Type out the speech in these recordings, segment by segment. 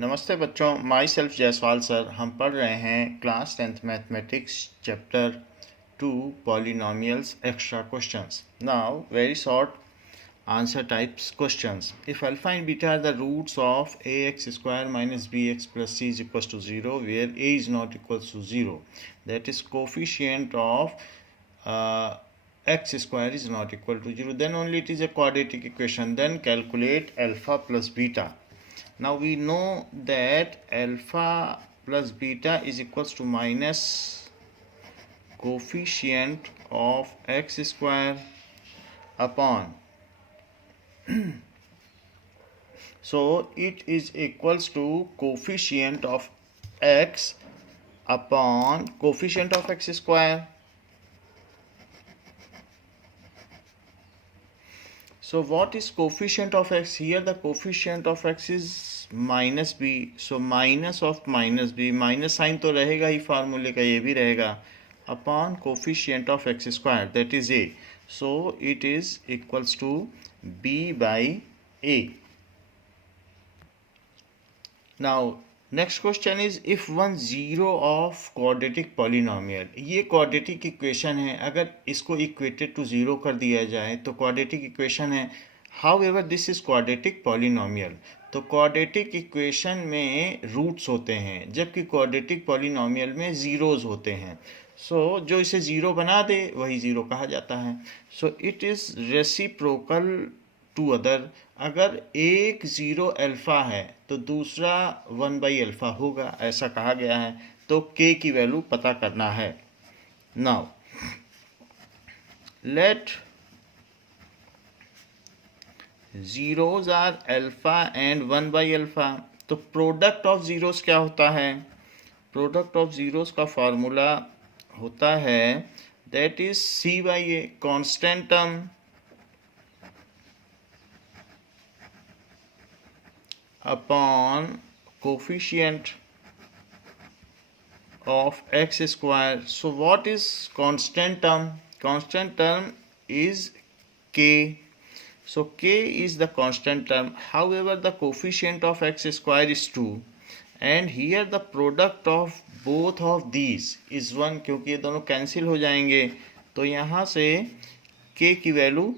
नमस्ते बच्चों, my self Jaiswal sir. हम पढ़ रहे हैं class 10th mathematics chapter 2 polynomials extra questions. Now very short answer types questions. If alpha and beta are the roots of ax square minus bx plus c is equals to 0 where a is not equals to 0, that is coefficient of x square is not equal to 0, then only it is a quadratic equation. Then calculate alpha plus beta. Now we know that alpha plus beta is equals to minus coefficient of x square upon so it is equals to coefficient of x upon coefficient of x square. So what is coefficient of x? Here the coefficient of x is minus b. So minus of minus b, minus sign तो रहेगा ही फार्मूले का, ये भी रहेगा, upon coefficient of x square, that is a. So it is equals to b by a. Now next question is if one zero of quadratic polynomial, ये quadratic equation है, अगर इसको इक्वेटेड टू जीरो कर दिया जाए तो quadratic equation है। How ever this is quadratic polynomial, तो क्वाड्रेटिक इक्वेशन में रूट्स होते हैं जबकि क्वाड्रेटिक पॉलिनोमियल में जीरोज होते हैं। सो जो इसे ज़ीरो बना दे वही ज़ीरो कहा जाता है। So it is reciprocal to other. अगर एक ज़ीरो अल्फ़ा है तो दूसरा 1/अल्फ़ा होगा, ऐसा कहा गया है। तो k की वैल्यू पता करना है। Now let zeros are alpha and 1/अल्फ़ा। तो प्रोडक्ट ऑफ ज़ीरोज़ क्या होता है? प्रोडक्ट ऑफ ज़ीरोज़ का फॉर्मूला होता है that is c/a, constant term upon coefficient of x square. So what is constant term? Constant term is k. So k is the constant term. However, the coefficient of x square is 2 and here the product of both of these is 1, क्योंकि ये दोनों cancel हो जाएंगे तो यहाँ से k की value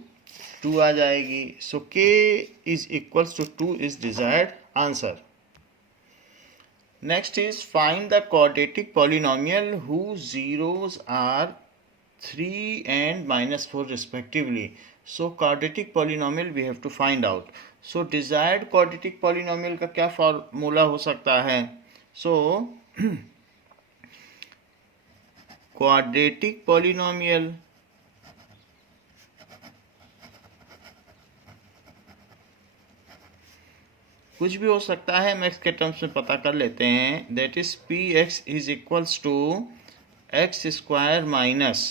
2 आ जाएगी। सो k is equals to 2 is desired answer. Next is find the quadratic polynomial whose zeros are 3 and -4 respectively. So quadratic polynomial we have to find out. So desired quadratic polynomial का क्या formula हो सकता है? So quadratic polynomial कुछ भी हो सकता है, हम एक्स के टर्म्स में पता कर लेते हैं। That is p x is equals to x square minus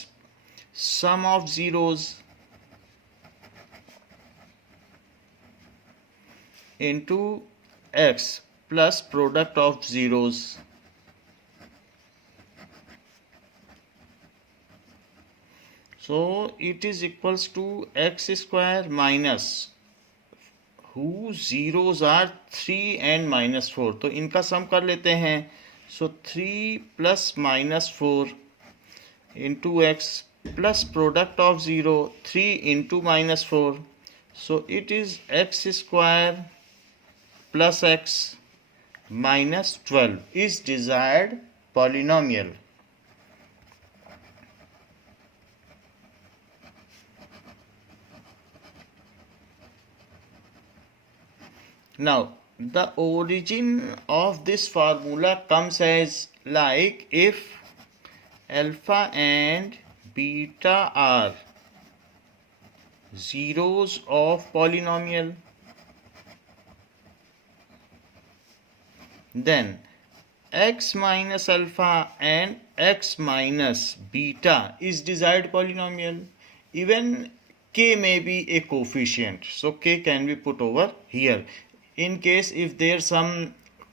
sum of zeros into x plus product of zeros. So it is equals to x square minus whose zeros are 3 and -4, तो इनका सम कर लेते हैं। सो 3 plus -4 into x plus product of 0 3 into -4, so it is x square plus x -12 is desired polynomial. Now, the origin of this formula comes as like if alpha and beta are zeros of polynomial, then x minus alpha and x minus beta is desired polynomial. Even k may be a coefficient, so k can be put over here. In case if there some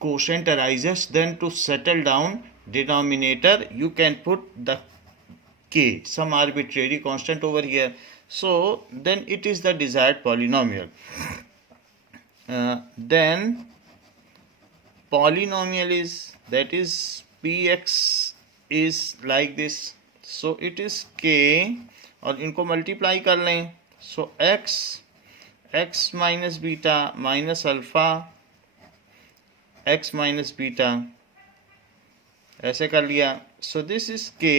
quotient arises, then to settle down denominator you can put the k, some arbitrary constant over here. So then it is the desired polynomial. Then polynomial is, that is px is like this, so it is k, और इनको multiply कर लें, so x minus beta minus alpha x minus beta, ऐसे कर लिया। So this is k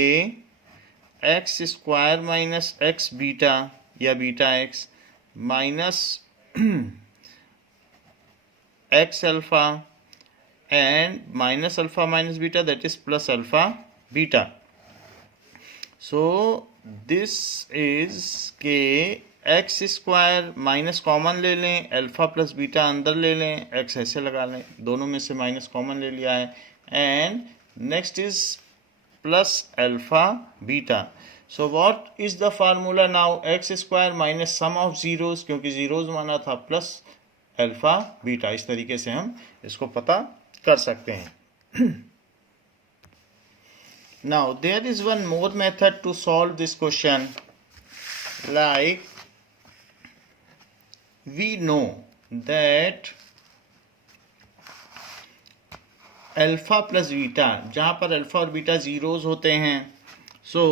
x square minus x beta या beta x minus x alpha and minus alpha minus beta, that is plus alpha beta. So this is k x square minus common ले लें, alpha plus beta अंदर ले लें, x ऐसे लगा लें, दोनों में से माइनस कॉमन ले लिया है, and next is plus alpha beta. So what is the formula now, x square minus sum of zeros, क्योंकि जीरोस माना था प्लस अल्फा बीटा. इस तरीके से हम इसको पता कर सकते हैं. Now there is one more method to solve this question. Like we know that alpha plus beta, जहाँ पर अल्फा और बीटा जीरोज होते हैं, so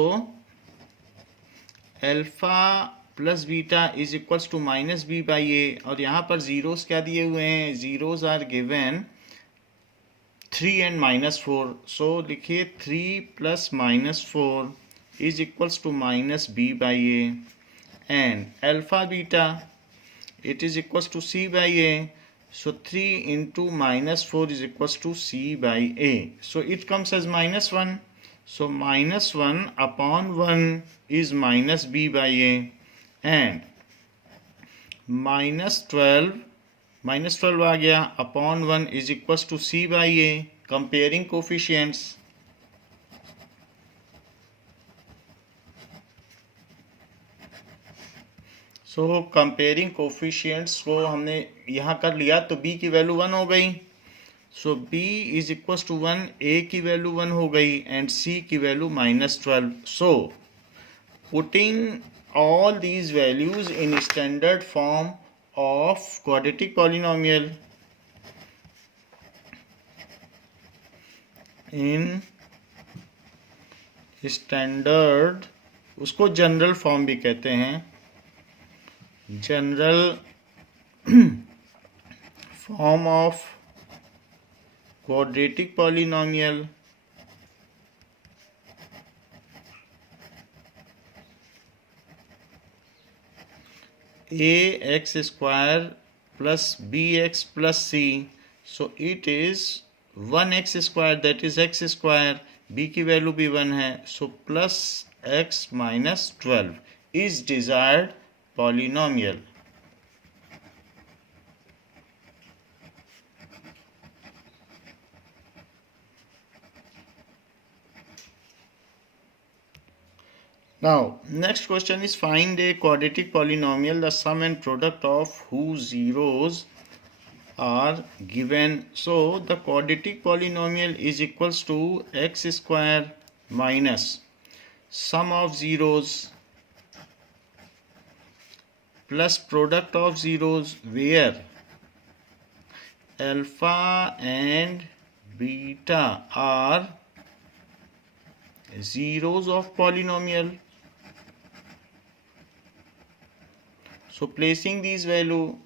alpha plus beta is equals to minus b by a, और यहाँ पर zeros क्या दिए हुए हैं, zeros are given 3 and minus 4. So लिखिए 3 plus minus 4 is equals to minus b by a, and alpha beta it is equals to c by a. So 3 into minus 4 is equals to c by a. So it comes as minus 1. So minus 1 upon 1 is minus b by a, and minus 12 आ गया upon 1 is equals to C by a. Comparing coefficients, so comparing coefficients को हमने यहाँ कर लिया, तो b की value 1 हो गई, so b is equals to 1, a की वैल्यू 1 हो गई, एंड c की value minus 12. So putting all these values in standard form of quadratic polynomial in standard, उसको जनरल फॉर्म भी कहते हैं, general form of quadratic polynomial ax square plus bx plus c. So it is 1x square, that is x square, b की value भी 1 है, so plus x minus 12 is desired polynomial. Now, next question is find a quadratic polynomial, the sum and product of whose zeros are given. So, the quadratic polynomial is equals to x square minus sum of zeros plus product of zeros, where alpha and beta are zeros of polynomial. So placing these value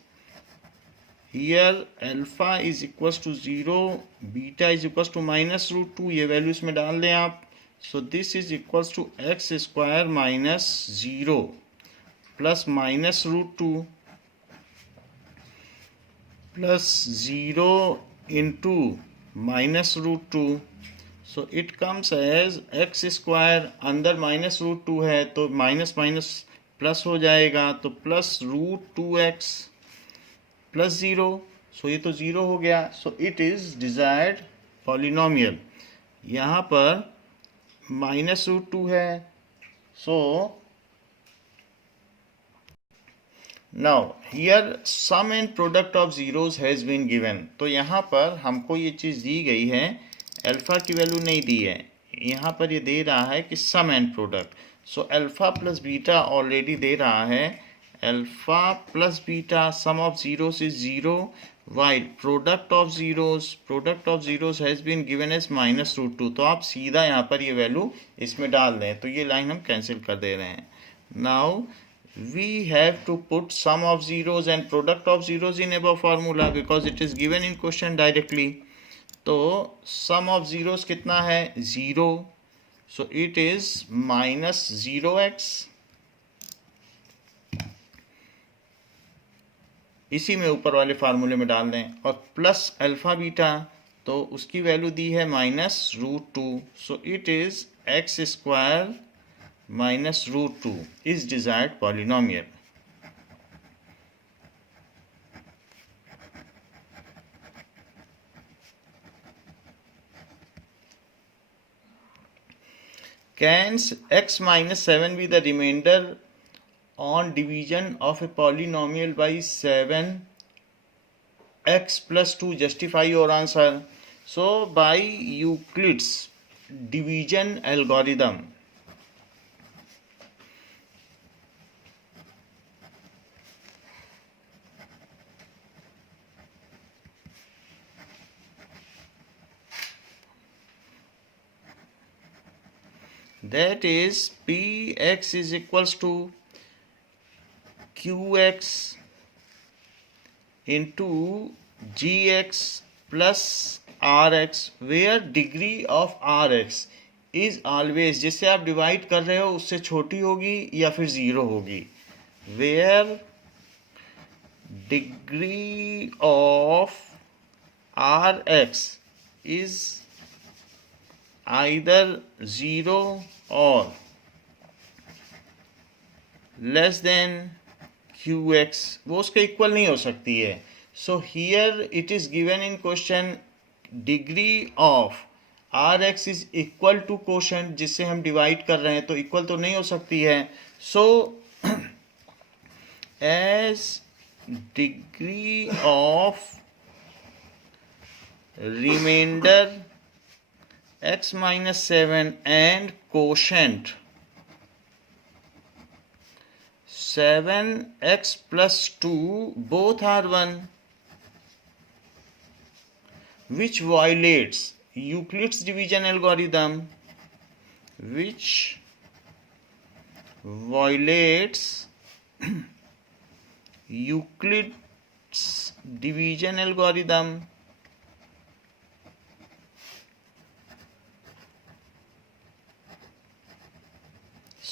here, alpha is equals to 0, beta is equals to minus root 2, ये value इसमें डाल दें आप. So this is equals to x square minus 0 plus minus root 2 plus 0 into minus root 2. So it comes as x square, अंदर minus root 2 है तो minus minus plus हो जाएगा, तो प्लस रूट 2x प्लस 0. सो ये तो 0 हो गया. So it is desired polynomial. यहाँ पर माइनस रूट 2 है, so now here sum and product of zeros has been given. तो यहाँ पर हमको ये चीज़ दी गई है, अल्फा की वैल्यू नहीं दी है, यहाँ पर ये दे रहा है कि sum and product. So alpha plus beta already दे रहा है, alpha plus beta, sum of zeros is 0, while product of zeros has been given as -√2। तो आप सीधा यहाँ पर ये वैल्यू इसमें डाल दें, तो ये लाइन हम कैंसिल कर दे रहे हैं। Now we have to put sum of zeros and product of zeros in above formula because it is given in question directly। तो sum of zeros कितना है? 0, so it is -0x, इसी में ऊपर वाले फार्मूले में डाल दें, और प्लस अल्फा बीटा, तो उसकी वैल्यू दी है -√2, सो it is x² -√2 is desired polynomial। Can x minus 7 be the remainder on division of a polynomial by 7x plus 2? Justify your answer. So by Euclid's division algorithm, that is px is equals to qx into gx plus rx, where degree of rx is always, जिससे आप divide कर रहे हो उससे छोटी होगी या फिर 0 होगी, where degree of rx is either 0 or less than qx, वो उसके इक्वल नहीं हो सकती है। So here it is given in question degree of rx is equal to quotient, जिससे हम डिवाइड कर रहे हैं, तो इक्वल तो नहीं हो सकती है। So as degree of remainder x minus 7 and quotient 7x plus 2 both are 1, which violates Euclid's division algorithm, which violates Euclid's division algorithm।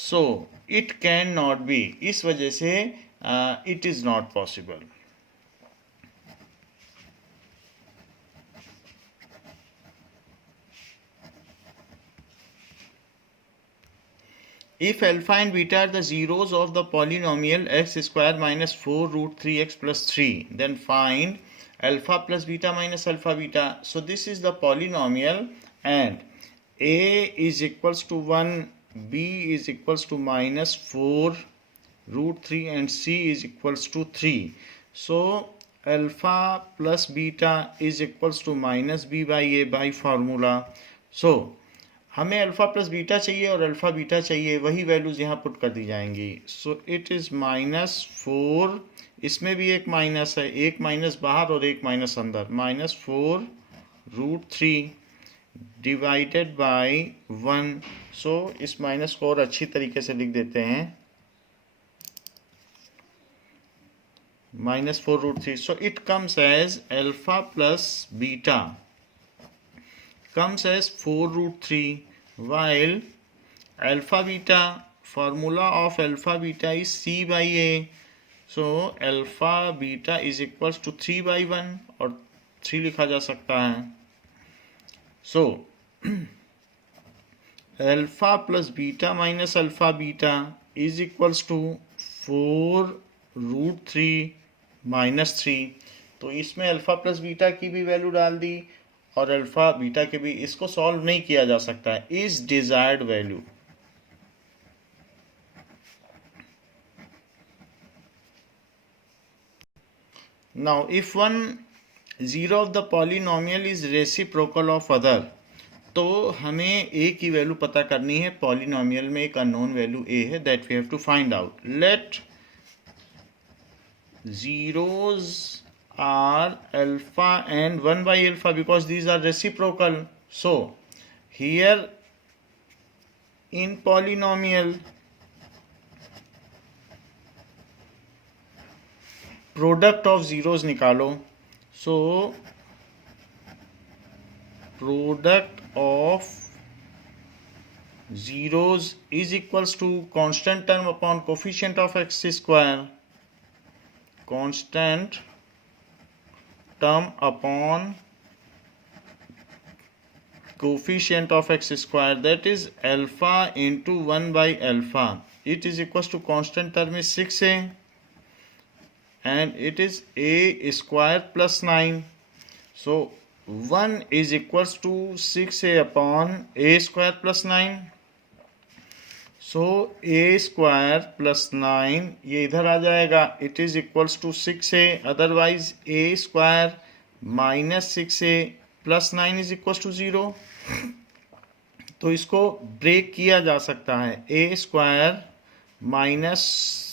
So it cannot be, इस वजह से it is not possible। If alpha and beta are the zeros of the polynomial x² minus 4 root 3x plus 3, then find alpha plus beta minus alpha beta. So this is the polynomial, and a is equals to 1, b is equals to minus 4 root 3, and c is equals to 3. So alpha plus beta is equals to minus b by a by formula। So हमें alpha plus beta चाहिए और alpha beta चाहिए, वही values यहाँ put कर दी जाएंगी। सो it is -4, इसमें भी एक माइनस है, एक माइनस बाहर और एक माइनस अंदर, -4 रूट 3 डिवाइडेड बाय 1। सो इस माइनस को और अच्छी तरीके से लिख देते हैं, -4 root 3। So it comes as alpha plus beta comes as 4 root 3, while alpha beta, formula of alpha beta is c by a। so alpha beta is equals to 3 by 1, और 3 लिखा जा सकता है। so alpha plus beta minus alpha beta is equals to 4 root 3 minus 3। तो इसमें alpha plus beta की भी value डाल दी और अल्फ़ा बीटा के भी, इसको सॉल्व नहीं किया जा सकता है, is desired value. Now if one zero of the polynomial is reciprocal of other, तो हमें a की वैल्यू पता करनी है। पॉलिनोमियल में एक अननोन वैल्यू a है, that we have to find out. Let zeros are alpha and 1 by alpha because these are reciprocal. So here in polynomial product of zeros निकालो. So product of zeros is equals to constant term upon coefficient of x square, constant term upon coefficient of x square, that is alpha into 1 by alpha. It is equals to constant term is 6a and it is a square plus 9. So 1 is equals to 6a upon a square plus 9. So a square plus 9 ये इधर आ जाएगा. It is equals to 6a. Otherwise a square minus 6a plus 9 is equals to 0. तो इसको break किया जा सकता है. a square minus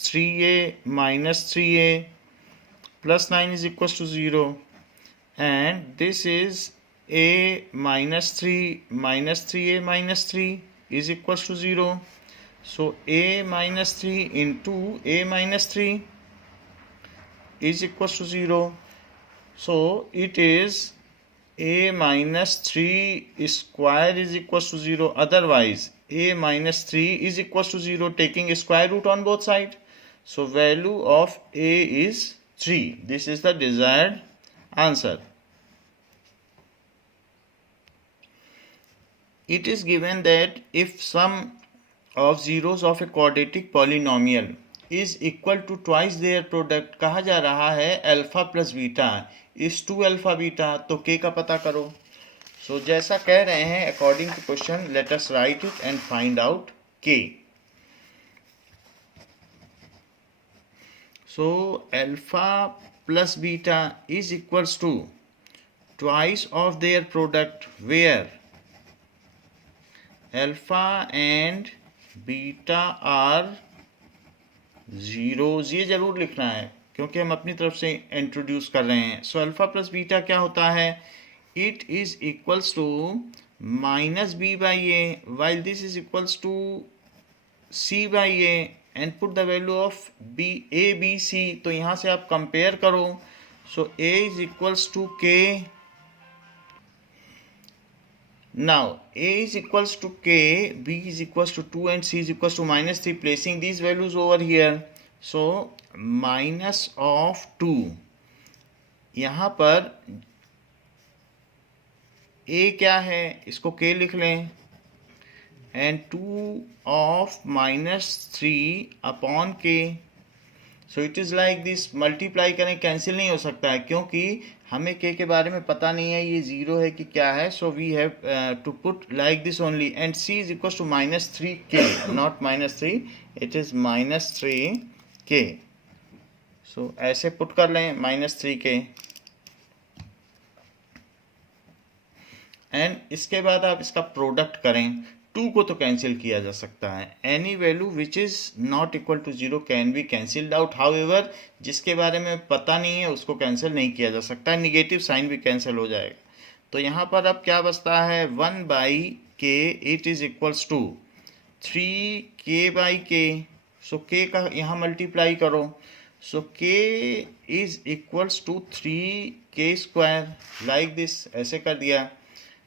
3a minus 3a plus 9 is equals to 0. And this is a minus 3 minus 3a minus 3 is equals to 0. So a minus 3 into a minus 3 is equals to 0. So it is a minus 3 square is equals to 0. Otherwise a minus 3 is equals to 0 taking a square root on both sides. So value of a is 3. This is the desired answer. It is given that if sum of zeros of a quadratic polynomial is equal to twice their product, कहा जा रहा है alpha plus beta is 2 alpha beta, तो k का पता करो. सो जैसा कह रहे हैं according to question let us write it and find out k. So alpha plus beta is equals to twice of their product where alpha and beta are zeros. ये जरूर लिखना है क्योंकि हम अपनी तरफ से इंट्रोड्यूस कर रहे हैं. सो अल्फा प्लस बीटा क्या होता है? It is equals to minus b by a while this is equals to C by a and put the value of b a b c. तो यहाँ से आप कंपेयर करो. So a is equals to k. Now a is equals to k, b is equals to 2 and c is equals to minus 3. Placing these values over here. So minus of 2. यहाँ पर a क्या है इसको k लिख लें and 2 of minus 3 upon k. So it is like this. Multiply करें cancel नहीं हो सकता है क्योंकि हमें के बारे में पता नहीं है ये जीरो है कि क्या है. So we have to put like this only and c is equal to minus 3k not minus 3, it is minus 3k. So ऐसे पुट कर लें माइनस 3k एंड इसके बाद आप इसका प्रोडक्ट करें. 2 को तो कैंसिल किया जा सकता है. Any value which is not equal to 0 can be cancelled out. However जिसके बारे में पता नहीं है उसको कैंसिल नहीं किया जा सकता. निगेटिव साइन भी कैंसिल हो जाएगा. तो यहाँ पर अब क्या बचता है 1 by k. It is equals to 3k by k. So k का यहाँ मल्टीप्लाई करो. So k is equals to 3k square like this. ऐसे कर दिया.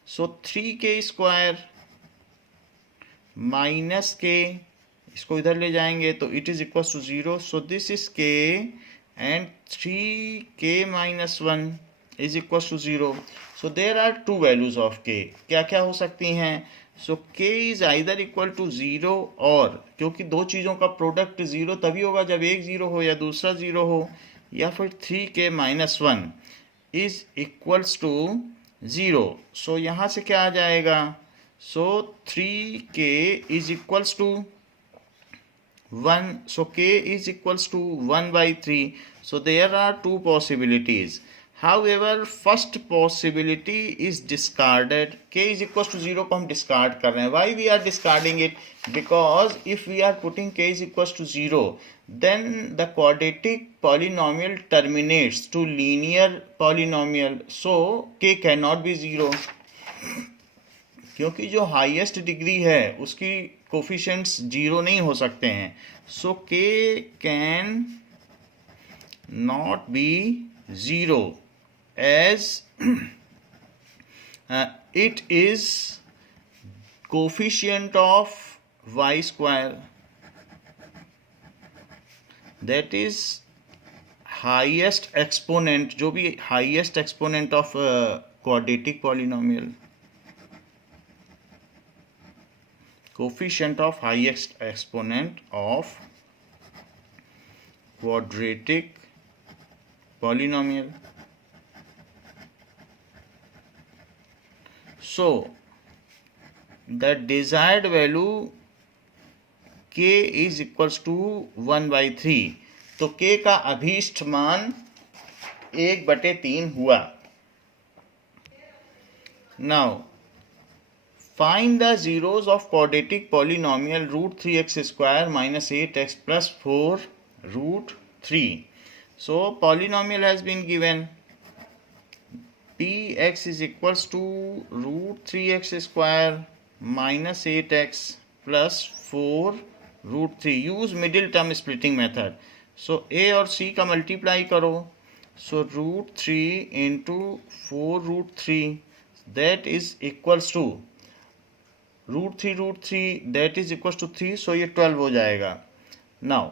सो 3k स्क्वायर माइनस के इसको इधर ले जाएंगे तो it is equal to 0. So this is k and 3k minus 1 is equal to 0. So there are 2 values of k. क्या क्या हो सकती हैं? सो k is either equal to 0 और क्योंकि दो चीज़ों का प्रोडक्ट 0 तभी होगा जब एक 0 हो या दूसरा 0 हो, या फिर 3k minus 1 is equals to 0. So यहाँ से क्या आ जाएगा? So 3k is equals to 1. So k is equals to 1 by 3. So there are 2 possibilities. However, first possibility is discarded. K is equals to 0 को हम discard कर रहे हैं. Why we are discarding it? Because if we are putting K is equals to 0, then the quadratic polynomial terminates to linear polynomial. So K cannot be 0. क्योंकि जो highest degree है उसकी coefficients 0 नहीं हो सकते हैं. So K can not be 0 as it is coefficient of y square, that is highest exponent, जो भी highest exponent of quadratic polynomial, coefficient of highest exponent of quadratic polynomial. So the desired value k is equals to 1/3. तो k का अभीष्ट मान 1/3 हुआ. Now find the zeros of quadratic polynomial root 3x square minus 8x plus 4 root 3. So polynomial has been given. Px is equals to root 3x square minus 8x plus 4 root 3. Use middle term splitting method. So a और c का multiply करो. So root 3 into 4 root 3, that is equals to root 3 that is equals to 3. So ये 12 हो जाएगा. Now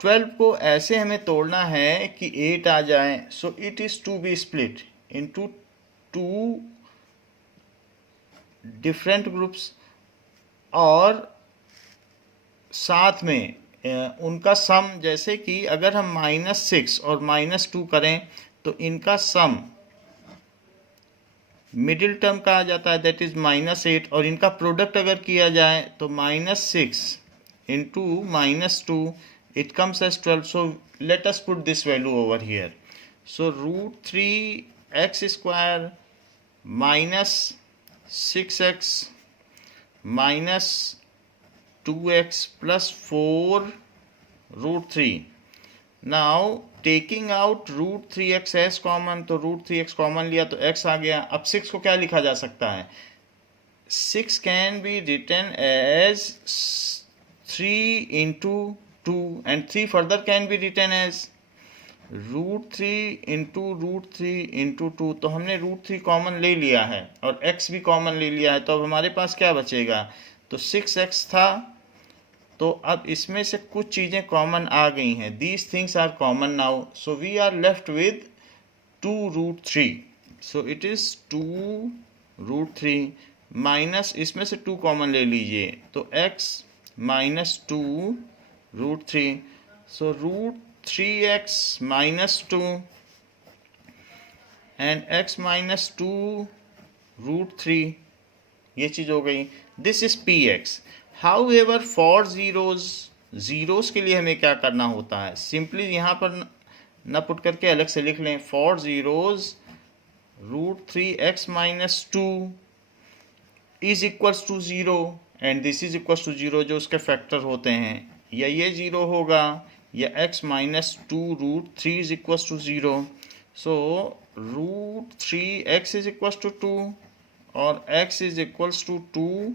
12 को ऐसे हमें तोड़ना है कि 8 आ जाए. So it is to be split into 2 different groups और साथ में उनका सम. जैसे कि अगर हम -6 और -2 करें तो इनका सम मिडिल टर्म का आ जाता है, दैट इज -8. और इनका प्रोडक्ट अगर किया जाए तो -6 into -2, it comes as 12. So let us put this value over here. So root 3x square minus 6x minus 2x plus 4 root 3. Now taking out root 3x as common, तो root 3x common लिया तो x आ गया. अब 6 को क्या लिखा जा सकता है? 6 can be written as 3 into 2 and 3 further can be written as root 3 into root 3 into 2. तो हमने root 3 कॉमन ले लिया है और x भी कॉमन ले लिया है. तो अब हमारे पास क्या बचेगा? तो 6x था, तो अब इसमें से कुछ चीज़ें कॉमन आ गई हैं. These things are common now. So we are left with 2 root 3. So it is 2 root 3 minus इसमें से 2 कॉमन ले लीजिए तो x minus 2 root 3. So root 3x minus 2 and x minus 2 root 3, ये चीज़ हो गई. This is px. However for zeros के लिए हमें क्या करना होता है? सिंपली यहाँ पर न पुट करके अलग से लिख लें. For zeros root 3x minus 2 is equals to 0 and this is equals to 0, जो उसके फैक्टर होते हैं. या ये 0 होगा या x minus 2 root 3 is equals to 0. So root 3x is equals to 2 और x is equals to 2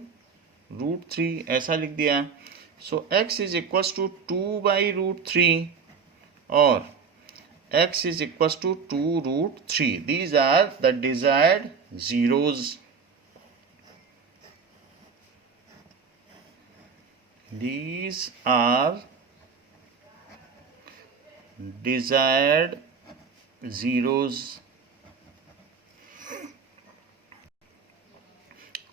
root 3, ऐसा लिख दिया. So x is equals to 2 by root 3 और x is equals to 2 root 3. These are the desired zeros. These are desired zeros.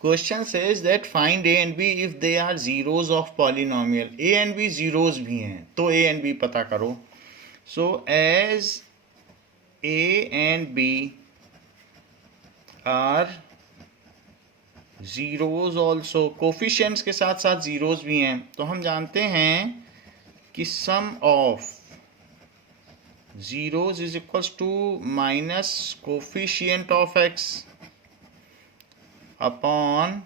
Question says that find a and b if they are zeros of polynomial. a and b zeros भी हैं तो a and b पता करो. So as a and b are zeros also, coefficients के साथ साथ zeros भी हैं, तो हम जानते हैं कि sum of zeros is equals to minus coefficient of x upon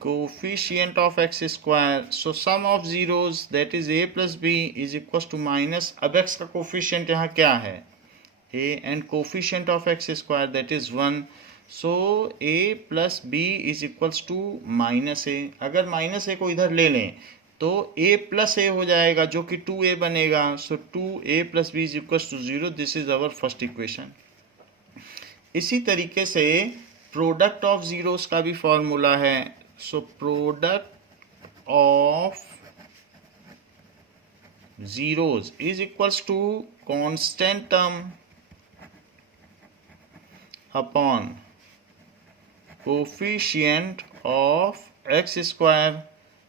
coefficient of x square. So sum of zeros, that is a plus b, is equals to minus, अब x का कोफिशिएंट यहाँ क्या है, a, and coefficient of x square, that is 1. So a plus b is equals to minus a. अगर minus a को इधर ले लें तो a प्लस a हो जाएगा जो कि 2a बनेगा. So 2a plus b is equals to 0. This is our first equation. इसी तरीके से प्रोडक्ट ऑफ जीरोस का भी फॉर्मूला है. So product of zeros is equals to constant term upon coefficient of x square.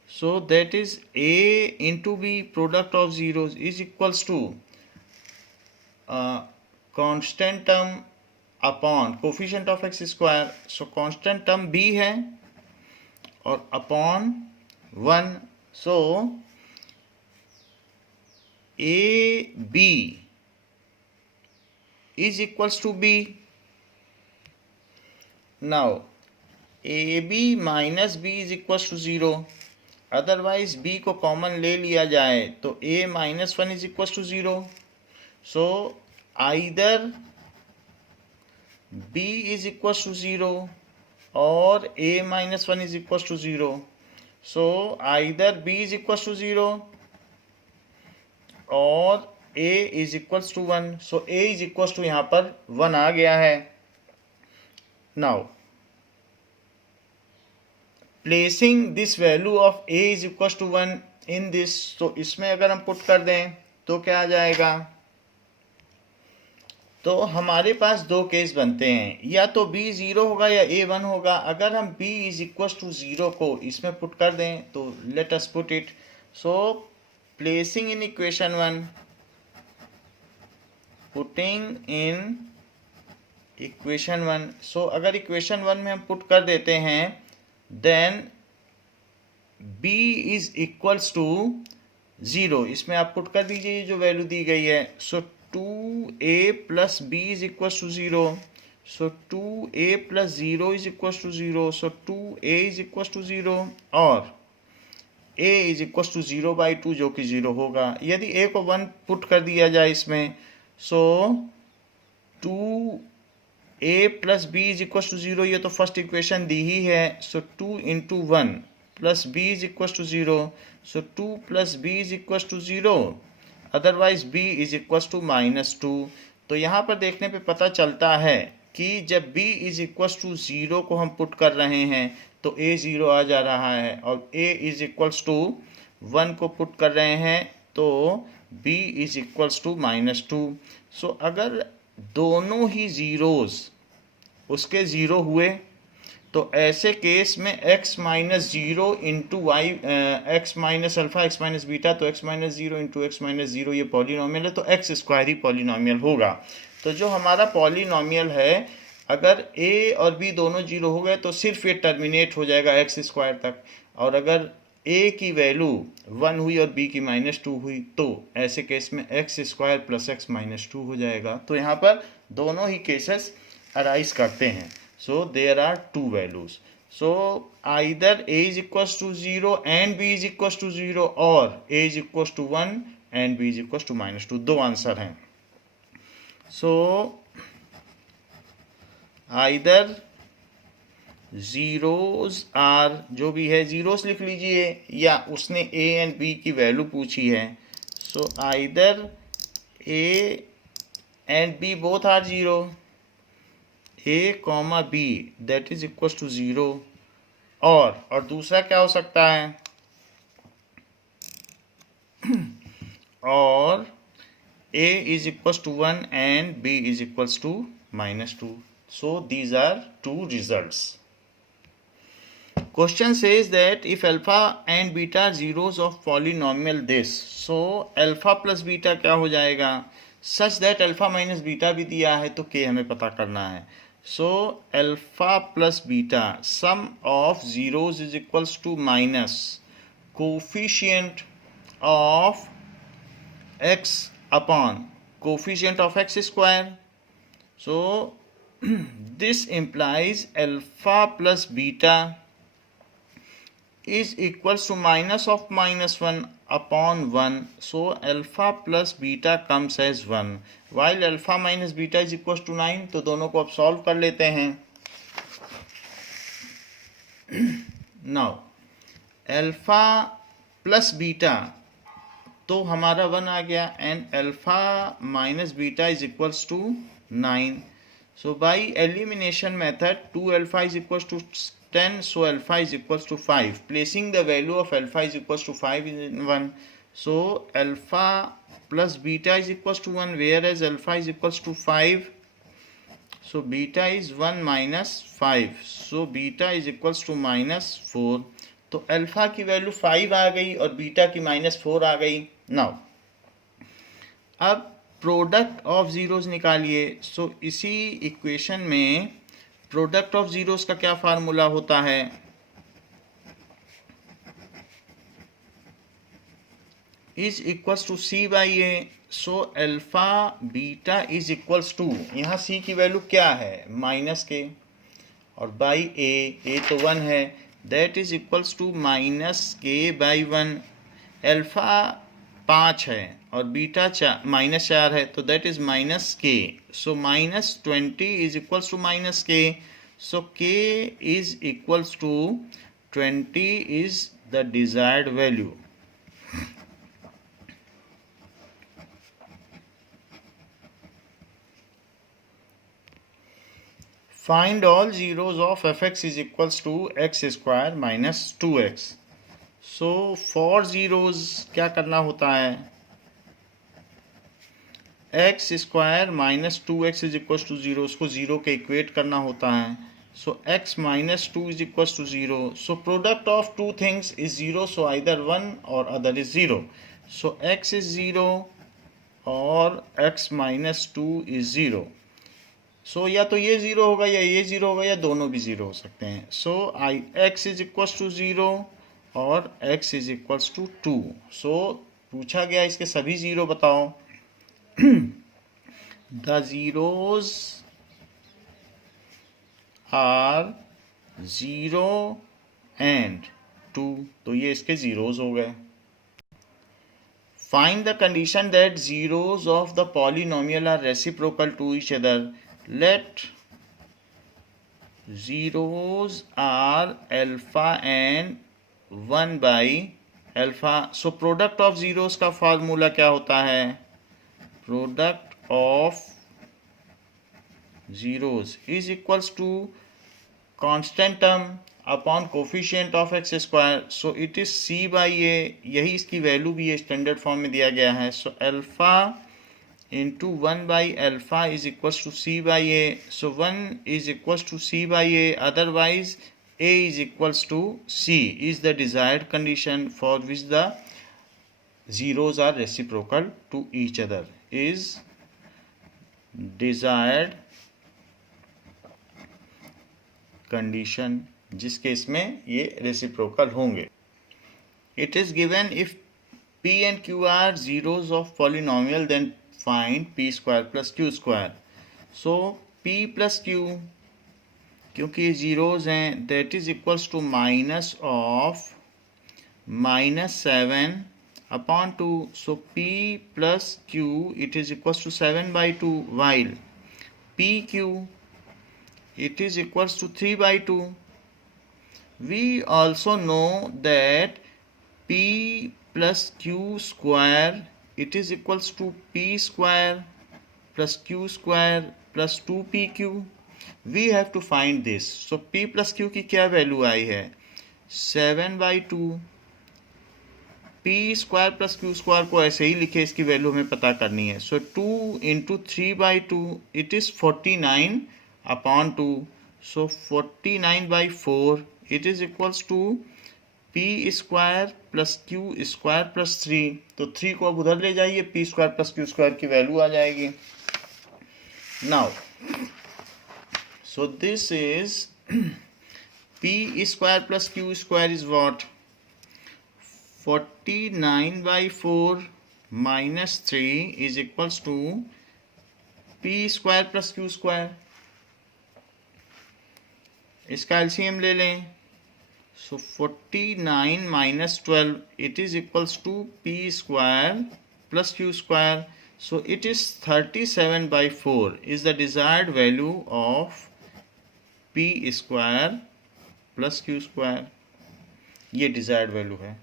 So that is a into b, product of zeros, is equals to constant term upon coefficient of x square. So constant term b है और upon 1. So a b is equals to b. Now ab minus b is equals to 0. Otherwise b को common ले लिया जाए तो a minus 1 is equal to 0. So either b is equal to 0 और a minus 1 is equal to 0. So either b is equal to 0 और a is equal to 1. So a is equal to यहाँ पर 1 आ गया है. Now placing this value of a is equal to 1 in this. तो इसमें अगर हम पुट कर दें तो क्या आ जाएगा. तो हमारे पास दो केस बनते हैं, या तो b 0 होगा या a 1 होगा. अगर हम b इज इक्वल टू 0 को इसमें पुट कर दें तो let us put it. So placing in equation 1, putting in equation 1. सो अगर इक्वेशन 1 में हम पुट कर देते हैं then b is equals to 0. इसमें आप पुट कर दीजिए जो वैल्यू दी गई है. सो 2a plus b is equals to 0. So 2a plus 0 is equals to 0. So 2a is equals to 0 और a is equals to 0 by 2 जो कि 0 होगा. यदि a को 1 पुट कर दिया जाए इसमें, so 2a plus b is equal to 0, ये तो फर्स्ट इक्वेशन दी ही है. So 2 into 1 plus b is equal to 0. So 2 plus b is equal to 0, otherwise b is equal to -2. तो यहाँ पर देखने पे पता चलता है कि जब b इज इक्वल टू 0 को हम पुट कर रहे हैं तो a 0 आ जा रहा है, और a इज इक्वल टू 1 को पुट कर रहे हैं तो b इज इक्वल टू -2. सो अगर दोनों ही जीरोस उसके 0 हुए तो ऐसे केस में x minus 0 into y, x minus alpha x minus beta, तो x minus 0 into x minus 0 ये पॉलिनॉमियल है, तो x स्क्वायर ही पॉलिनॉमियल होगा. तो जो हमारा पॉलिनॉमियल है, अगर a और b दोनों 0 हो गए तो सिर्फ ये टर्मिनेट हो जाएगा x स्क्वायर तक, और अगर a की वैल्यू 1 हुई और b की -2 हुई तो ऐसे केस में x स्क्वायर प्लस एक्स -2 हो जाएगा. तो यहाँ पर दोनों ही केसेस अराइज करते हैं. So there are two values. So either a is equal to 0 and b is equal to 0, और a is equal to 1 and b is equal to -2. दो आंसर हैं. सो आइदर जीरोस आर, जो भी है zeros लिख लीजिए, या उसने a एंड b की वैल्यू पूछी है. So either a and b both are 0, a comma b that is equal to 0, और दूसरा क्या हो सकता है, और a is equal to 1 and b is equal to -2. So these are two results. Question says that if alpha and beta are zeros of polynomial this, so alpha plus beta क्या हो जाएगा, such that alpha minus beta भी दिया है तो k हमें पता करना है. So alpha plus beta sum of zeros is equals to minus coefficient of x upon coefficient of x square. So this implies alpha plus beta is equals to minus of minus 1 upon 1. So alpha plus beta comes as 1 while alpha minus beta is equals to 9. तो दोनों को अब solve कर लेते हैं. Now alpha plus beta तो हमारा 1 आ गया and alpha minus beta is equals to 9. So by elimination method 2 alpha is equals to 10, so alpha is equals to 5. Placing the value of alpha is equals to 5 in 1. So alpha plus beta is equals to 1, whereas alpha is equals to 5. So beta is 1 minus 5. So beta is equals to minus 4. तो alpha की value 5 आ गई और beta की -4 आ गई. Now अब product of zeros निकालिए. सो इसी equation में प्रोडक्ट ऑफ जीरोस का क्या फार्मूला होता है? Is equals to C by A. So alpha beta is equals to, यहाँ सी की वैल्यू क्या है? माइनस के, और बाई ए तो 1 है, that is equals to minus k by 1. Alpha 5 है और बीटा -4 है, तो that is minus k. So -20 is equals to minus k. So k is equals to 20 is the desired value. Find all zeros of fx is equals to x square minus 2x. So for zeros क्या करना होता है? x square minus 2x is equals to 0. उसको 0 के equate करना होता है. So x minus 2 is equals to 0. So product of two things is 0. So either one or other is 0. So x is 0 और x minus 2 is 0. सो या तो ये 0 होगा या ये 0 होगा या दोनों भी 0 हो सकते हैं. So x is equals to 0 और x is equals to 2. So पूछा गया इसके सभी 0 बताओ. The zeros are 0 and 2. तो ये इसके जीरोज हो गए. Find the condition that zeros of the polynomial are reciprocal to each other. Let zeros are alpha and 1 by alpha. So product of zeros का फार्मूला क्या होता है? Product of zeros is equals to constant term upon coefficient of x square. So it is c by a. यही इसकी value भी है, standard form में दिया गया है. So alpha into 1 by alpha is equals to c by a. So 1 is equals to c by a, otherwise a is equals to c is the desired condition for which the zeros are reciprocal to each other. Is desired condition जिस case में ये reciprocal होंगे. It is given if p and q are zeros of polynomial, then find p square plus q square. So p plus q, क्योंकि ये zeros हैं, that is equals to minus of -7 upon 2. So p plus q it is equals to 7 by 2, while pq it is equals to 3 by 2. We also know that p plus q square it is equals to p square plus q square plus 2pq. We have to find this. So p plus q की क्या value आई है? 7 by 2. p square plus q square को ऐसे ही लिखे, इसकी value हमें पता करनी है. So 2 into 3 by 2 it is 49 upon 2. So 49 by 4 it is equals to p square plus q square plus 3. तो 3 को अब उधर ले जाइए, p square plus q square की वैल्यू आ जाएगी. Now so this is p square plus q square is what? 49 by 4 minus 3 is equals to p square plus q square. इसका एलसीएम ले लें। So 49 minus 12 it is equals to p square plus q square. So it is 37/4 is the desired value of P square plus q square. ये desired value है।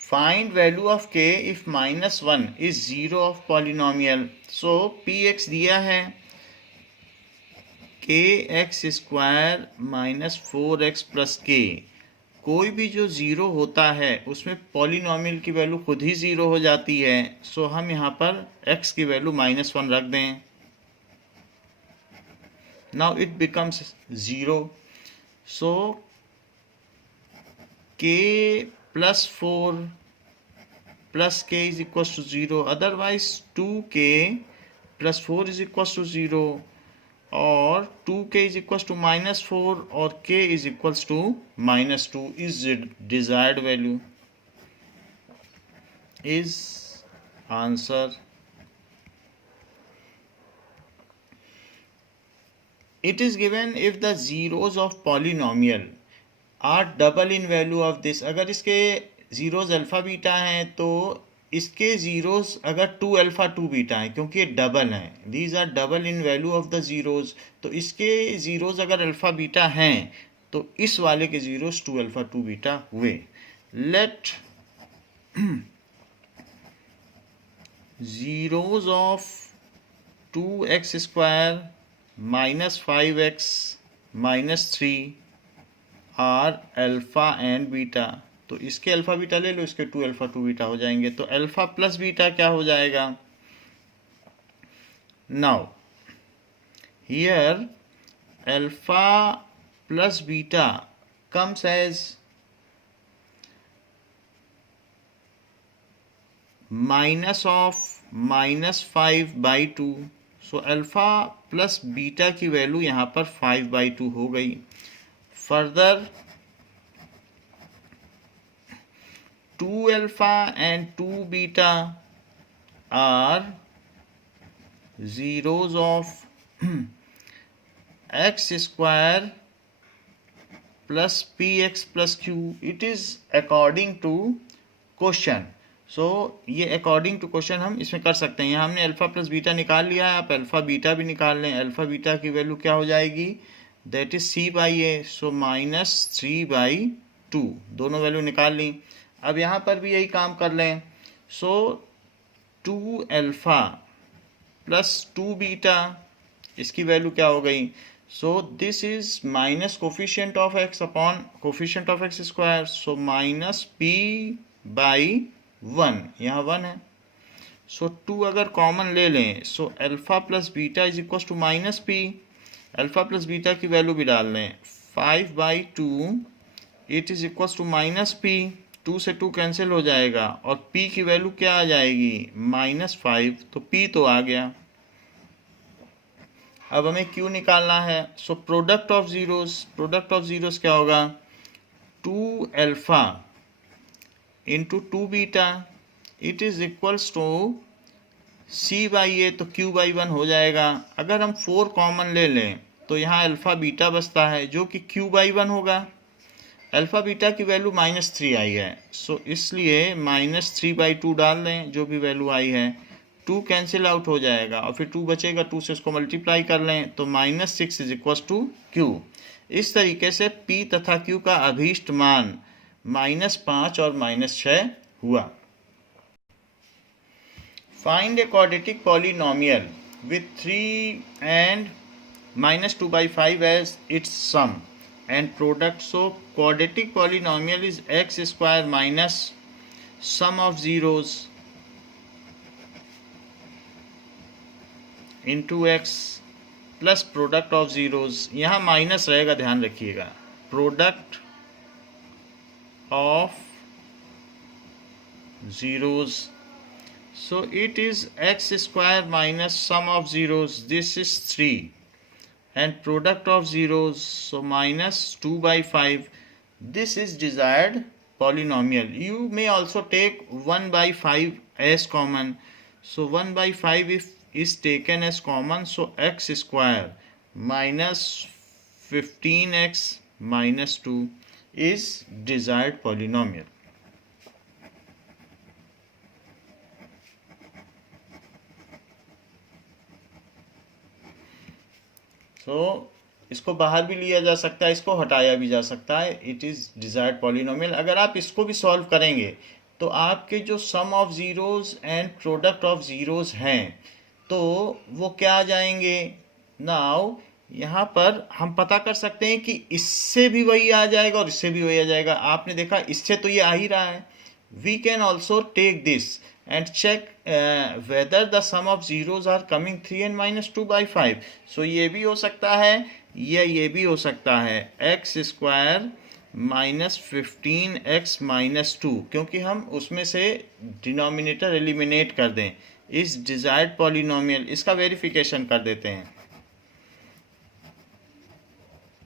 Find value of k if minus 1 is 0 of polynomial. So px दिया है kx square minus 4x plus k। कोई भी जो zero होता है उसमें पॉलिनॉमियल की वैल्यू खुद ही ज़ीरो हो जाती है। सो हम यहाँ पर x की वैल्यू -1 रख दें। Now it becomes 0। So k plus 4 plus k is equals to 0, otherwise 2k plus 4 is equals to 0 or 2k is equals to -4 or k is equals to -2 is the desired value is answer। It is given if the zeros of polynomial are double in value of this। अगर इसके zeros alpha beta हैं तो इसके zeros अगर 2 alpha 2 beta हैं, क्योंकि ये double हैं, these are double in value of the zeros. तो इसके ज़ीरोज़ अगर अल्फ़ा बीटा हैं तो इस वाले के ज़ीरोज़ 2 अल्फ़ा 2 बीटा हुए। Let zeros of 2x square minus 5x minus 3 are alpha and beta. तो इसके अल्फ़ा बीटा ले लो, इसके 2 अल्फ़ा 2 बीटा हो जाएंगे। तो अल्फ़ा प्लस बीटा क्या हो जाएगा? Now here alpha plus beta comes as minus of -5/2। So alpha plus beta की वैल्यू यहाँ पर 5/2 हो गई। Further 2 alpha and 2 beta are zeros of x square plus px plus q। it is according to question। सो ये according to question हम इसमें कर सकते हैं। यहाँ हमने अल्फ़ा प्लस बीटा निकाल लिया है, आप अल्फ़ा बीटा भी निकाल लें। अल्फ़ा बीटा की वैल्यू क्या हो जाएगी? That is c/a। सो -3/2 दोनों वैल्यू निकाल ली। अब यहाँ पर भी यही काम कर लें। सो 2 अल्फ़ा प्लस 2 बीटा, इसकी वैल्यू क्या हो गई? सो this is minus coefficient of x upon coefficient of x square. So -p/1, यहाँ 1 है। सो 2 अगर कॉमन ले लें, so alpha plus beta is equal to -p। Alpha plus beta की वैल्यू भी डाल लें, 5/2 it is equal to -p। 2 से 2 कैंसिल हो जाएगा और p की वैल्यू क्या आ जाएगी? -5। तो p तो आ गया। अब हमें q निकालना है। सो प्रोडक्ट ऑफ जीरोस क्या होगा? 2 alpha into 2 beta it is equals to c/a। तो q/1 हो जाएगा। अगर हम 4 कॉमन ले लें तो यहाँ अल्फ़ा बीटा बचता है जो कि q/1 होगा। अल्फ़ा बीटा की वैल्यू -3 आई है, सो इसलिए -3/2 डाल दें जो भी वैल्यू आई है। 2 कैंसिल आउट हो जाएगा और फिर 2 बचेगा, 2 से इसको मल्टीप्लाई कर लें तो -6 इज इक्वल टू q। इस तरीके से p तथा q का अभीष्ट मान -5 और -6 हुआ। Find a quadratic polynomial with 3 and -2/5 as its sum and product। So quadratic polynomial is x square minus sum of zeros into x plus product of zeros। यहाँ माइनस रहेगा, ध्यान रखिएगा। Product of zeros। So it is x square minus sum of zeros, this is 3। and product of zeros, so minus 2 by 5. This is desired polynomial. You may also take 1 by 5 as common. So 1 by 5 if is taken as common, so x square minus 15x minus 2 is desired polynomial. So इसको बाहर भी लिया जा सकता है, इसको हटाया भी जा सकता है. It is desired polynomial. अगर आप इसको भी सॉल्व करेंगे तो आपके जो sum of zeros and product of zeros हैं तो वो क्या आ जाएंगे. नाउ यहाँ पर हम पता कर सकते हैं कि इससे भी वही आ जाएगा और इससे भी वही आ जाएगा. आपने देखा इससे तो ये आ ही रहा है. We can also take this and check whether the sum of zeros are coming 3 and minus 2 by 5. So ये भी हो सकता है या ये भी हो सकता है x square minus 15x minus 2, क्योंकि हम उसमें से डिनोमिनेटर एलिमिनेट कर दें. इस डिजायर्ड पॉलिनोमियल इसका वेरिफिकेशन कर देते हैं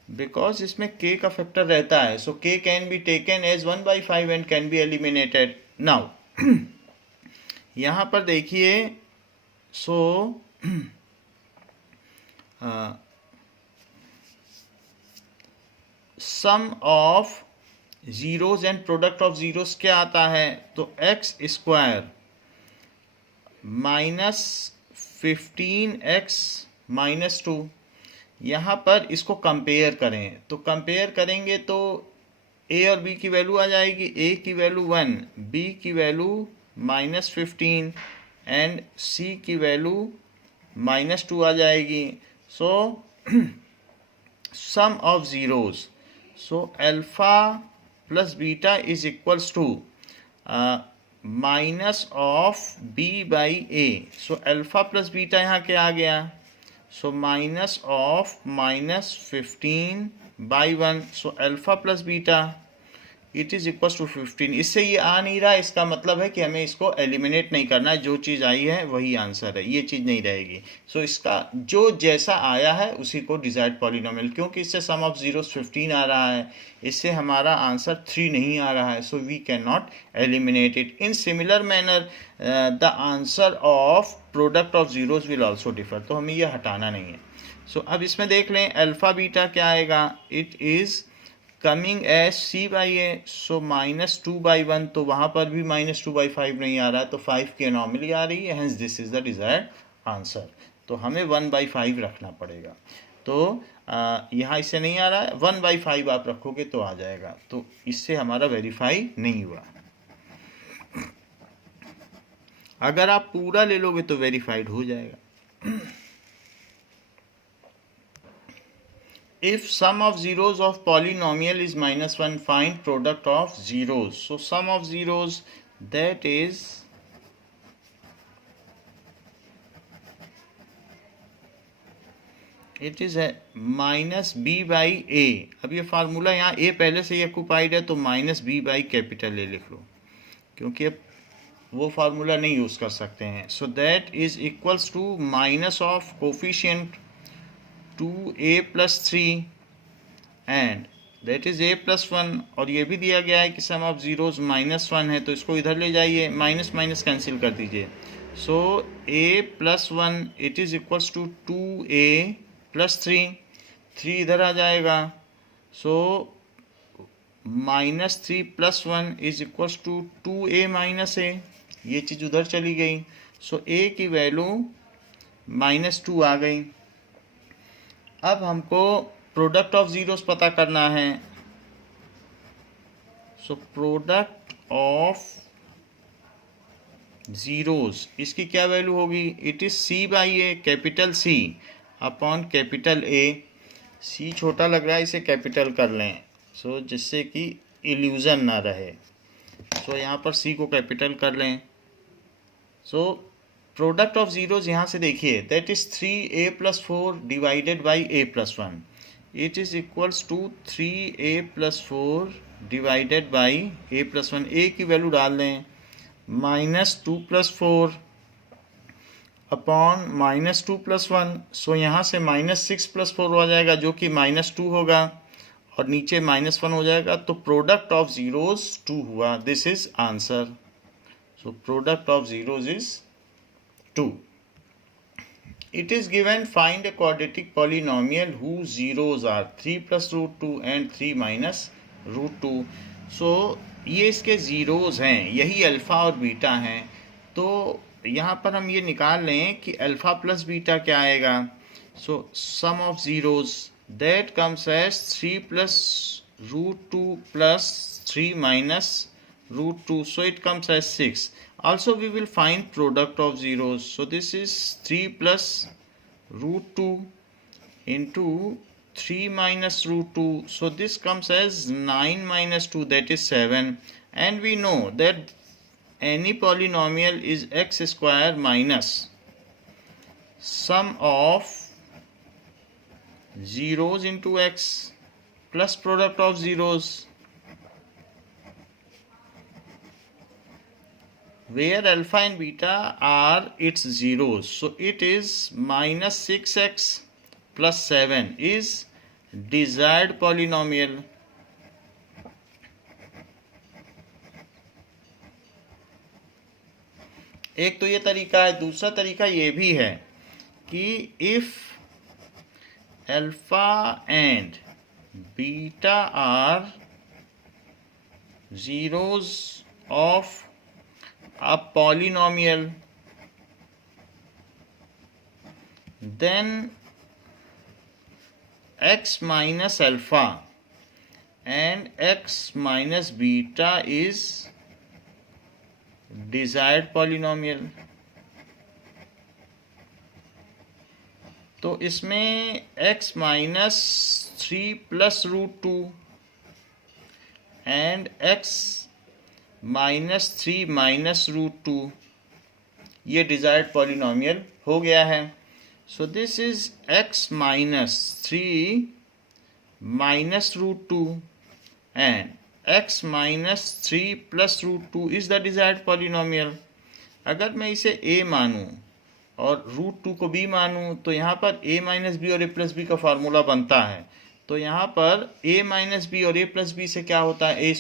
बिकॉज इसमें k का फैक्टर रहता है. So k can be taken as 1 by 5 and can be eliminated. Now यहाँ पर देखिए. So sum of zeros and product of zeros क्या आता है. तो x square minus 15x minus 2. यहाँ पर इसको कंपेयर करें तो कंपेयर करेंगे तो a और b की वैल्यू आ जाएगी. a की वैल्यू 1, b की वैल्यू माइनस 15 एंड c की वैल्यू माइनस 2 आ जाएगी. So sum of zeros, so alpha plus beta is equals to minus of b by a. So alpha plus beta यहाँ क्या आ गया. So minus of minus 15 by 1. So alpha plus beta it is equal to 15. इससे ये आ नहीं रहा, इसका मतलब है कि हमें इसको एलिमिनेट नहीं करना है. जो चीज़ आई है वही आंसर है, ये चीज़ नहीं रहेगी. सो इसका जो जैसा आया है उसी को डिजायर्ड पॉलिनोमियल. क्योंकि इससे सम ऑफ जीरोस 15 आ रहा है, इससे हमारा आंसर 3 नहीं आ रहा है. So we can not eliminate it. In similar manner the answer of product of zeros will also differ. तो हमें ये हटाना नहीं है. सो अब इसमें देख लें अल्फ़ा बीटा क्या आएगा. It is coming as c by A. So minus 2 by 1, तो वहाँ पर भी माइनस 2 बाई 5 नहीं आ रहा है, तो 5 की एनॉमली आ रही है. Hence this is the desired answer. तो हमें 1 बाई 5 रखना पड़ेगा. तो यहाँ इससे नहीं आ रहा है, 1 बाई 5 आप रखोगे तो आ जाएगा. तो इससे हमारा वेरीफाई नहीं हुआ. अगर आप पूरा ले लोगे तो वेरीफाइड हो जाएगा. If sum of zeros of polynomial is minus 1, find product of zeros. So sum of zeros, that is it is a minus b by a. अब ये फार्मूला यहाँ a पहले से ही ऑक्यूपाइड है तो minus b by capital a लिख लो, क्योंकि अब वो फार्मूला नहीं यूज़ कर सकते हैं. So that is equals to minus of coefficient 2a plus 3 and that is a plus 1. और ये भी दिया गया है कि सम ऑफ जीरोज माइनस 1 है, तो इसको इधर ले जाइए, माइनस माइनस कैंसिल कर दीजिए. So a plus 1 it is equals to 2a plus 3 इधर आ जाएगा. So minus 3 plus 1 is equals to 2a minus a. ये चीज़ उधर चली गई. सो a की वैल्यू माइनस 2 आ गई. अब हमको प्रोडक्ट ऑफ जीरोस पता करना है. सो प्रोडक्ट ऑफ जीरोस, इसकी क्या वैल्यू होगी. It is c by A, capital C upon capital A. C छोटा लग रहा है, इसे कैपिटल कर लें. सो जिससे कि इल्यूजन ना रहे. सो यहाँ पर C को कैपिटल कर लें. सो प्रोडक्ट ऑफ जीरोज यहाँ से देखिए, that is 3a plus 4 divided by a plus 1. It is equals to 3a plus 4 divided by a plus 1. a की वैल्यू डाल दें, माइनस 2 प्लस 4 अपॉन -2 + 1, सो यहाँ से -6 + 4 हो जाएगा जो कि -2 होगा और नीचे -1 हो जाएगा, तो प्रोडक्ट ऑफ जीरोज 2 हुआ. This is answer. So product of zeros is 2. It is given find a quadratic polynomial whose zeros are 3 + √2 and 3 - √2. So ये इसके ज़ीरोज़ हैं, यही अल्फ़ा और बीटा हैं. तो यहाँ पर हम ये निकाल लें कि अल्फ़ा प्लस बीटा क्या आएगा. So sum of zeros that comes as 3 + √2 + 3 - √2. So it comes as 6. Also we will find product of zeros. So this is 3 + √2 into 3 - √2. So this comes as 9 - 2, that is 7. And we know that any polynomial is x square minus sum of zeros into x plus product of zeros, where alpha and beta are its zeros. So it is -6x + 7 is desired polynomial. एक तो ये तरीका है. दूसरा तरीका ये भी है कि if alpha and beta are zeros of a polynomial, then x minus alpha and x minus beta is desired polynomial. तो इसमें x - 3 + √2 and x - 3 - √2 ये डिजायर्ड पॉलिनोमियल हो गया है. सो this is x - 3 - √2 and x - 3 + √2 is the desired polynomial. अगर मैं इसे a मानूं और √2 को b मानूं तो यहाँ पर a - b और a + b का फार्मूला बनता है. तो यहाँ पर a - b और a + b से क्या होता है, a²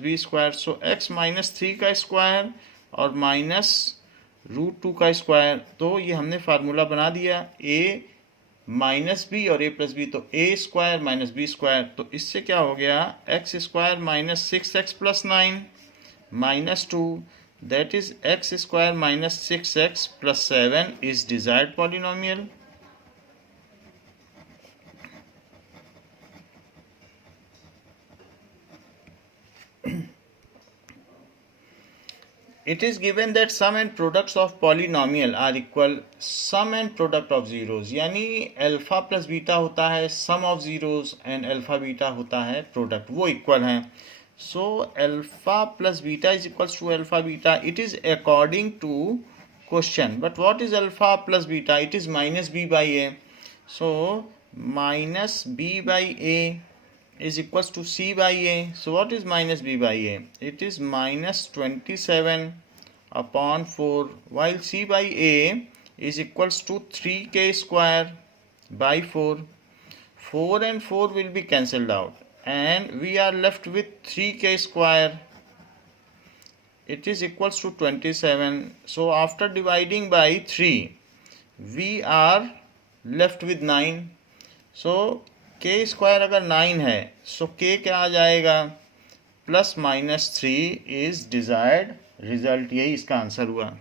- b². सो x - 3 का स्क्वायर और -√2 का स्क्वायर. तो ये हमने फार्मूला बना दिया, a - b और a + b, तो a² - b². तो इससे क्या हो गया, x² - 6x + 9 - 2, that is x² - 6x + 7 is desired polynomial. It is given that sum and products of polynomial are equal sum and product of zeros. यानी alpha plus beta होता है sum of zeros and alpha beta होता है product, वो equal हैं. So alpha plus beta is equals to alpha beta. It is according to question. But what is alpha plus beta? It is -b/a. So -b/a is equals to c/a. So what is -b/a? It is -27 upon 4, while c/a is equals to 3k² by 4. 4 and 4 will be cancelled out and we are left with 3k². It is equals to 27. So after dividing by 3 we are left with 9. So k² अगर 9 है so k क्या आ जाएगा, +-3 is desired result. यही इसका answer हुआ,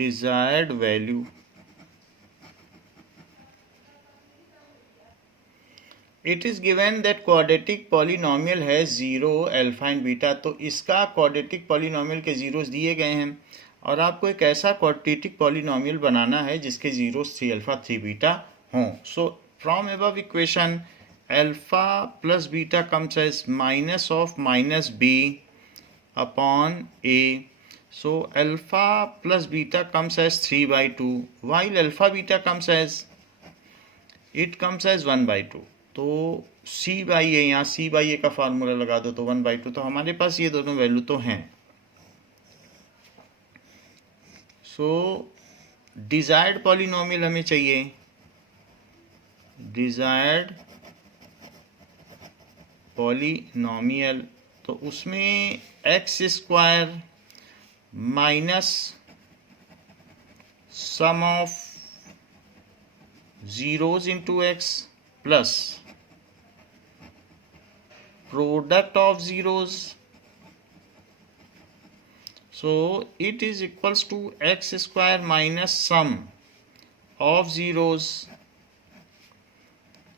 desired value. It is given that quadratic polynomial है 0 alpha and beta. तो इसका क्वाड्रेटिक पॉलिनोमियल के जीरोस दिए गए हैं और आपको एक ऐसा क्वाड्रेटिक पॉलिनोमियल बनाना है जिसके जीरोस 3 अल्फा 3 बीटा हों. So from above equation alpha plus beta comes as -(-b) upon a. So alpha plus beta comes as 3/2, while alpha beta comes as 1/2. तो c/a, यहाँ c/a का फार्मूला लगा दो तो 1/2. तो हमारे पास ये दोनों वैल्यू तो हैं. सो डिजायर्ड पॉलिनोमियल हमें चाहिए, डिजायर्ड पॉलिनोमियल, तो उसमें x square minus sum of zeros into x plus product of zeros, so it is equals to x square minus sum of zeros